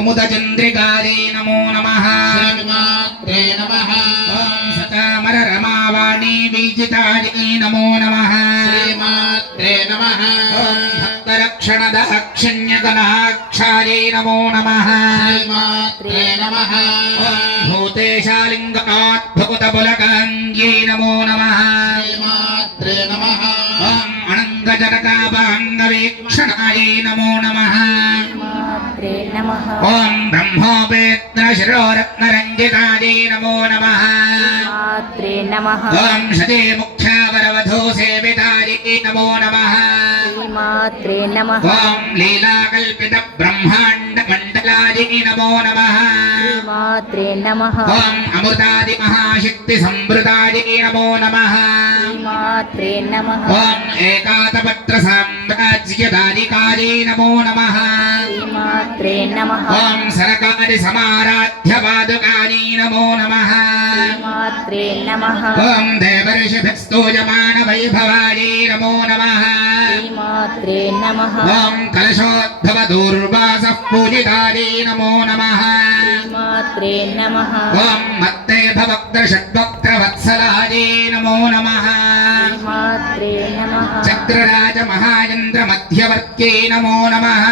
कुमुदचन्द्रिकायै नमो नमः श्रीमात्रे नमः ॐ सकामर रमावाणी बीजितायै नमो नमः श्रीमात्रे नमः ॐ भक्तरक्षणदाक्षिण्यकलाक्षायै नमो नमः श्रीमात्रे नमः ॐ भूतेशालिङ्गनाद्भुतबुलकाङ्ग्यै नमो नमः श्रीमात्रे नमः ॐ अनङ्गजनकाभाङ्गवीक्षणायै नमो नमः मात्रे नमः ॐ ब्रह्मोपेत्नशिरोरत्नरञ्जितायै नमो नमः मात्रे नमः ॐ शतीमुख्यावरवधू सेवितायै नमो नमः मात्रे नमः ॐ लीलाकल्पितब्रह्माण्डमण्डलायै नमो नमः मात्रे नमः ॐ अमृतादिमहाशक्तिसंवृतायै नमो नमः मात्रे नमः ॐ एकातपत्रसाम्राज्यदालिकायै नमो नमः मात्रे नमः ॐ सरकारिसमाराध्यपादुकायै नमो नमः मात्रे नमः ॐ देवर्षिभिस्तूयमानवैभवायै नमो नमः मात्रे नमः ॐ कलशोद्भवदूर्वासः पूजितायै नमो नमः मात्रे नमः ॐ मत्तेभवक्त्रषड्वक्त्रवत्सलायै नमो नमः मात्रे नमः चक्रराजमहायन्द्रमध्यवर्त्यै नमो नमः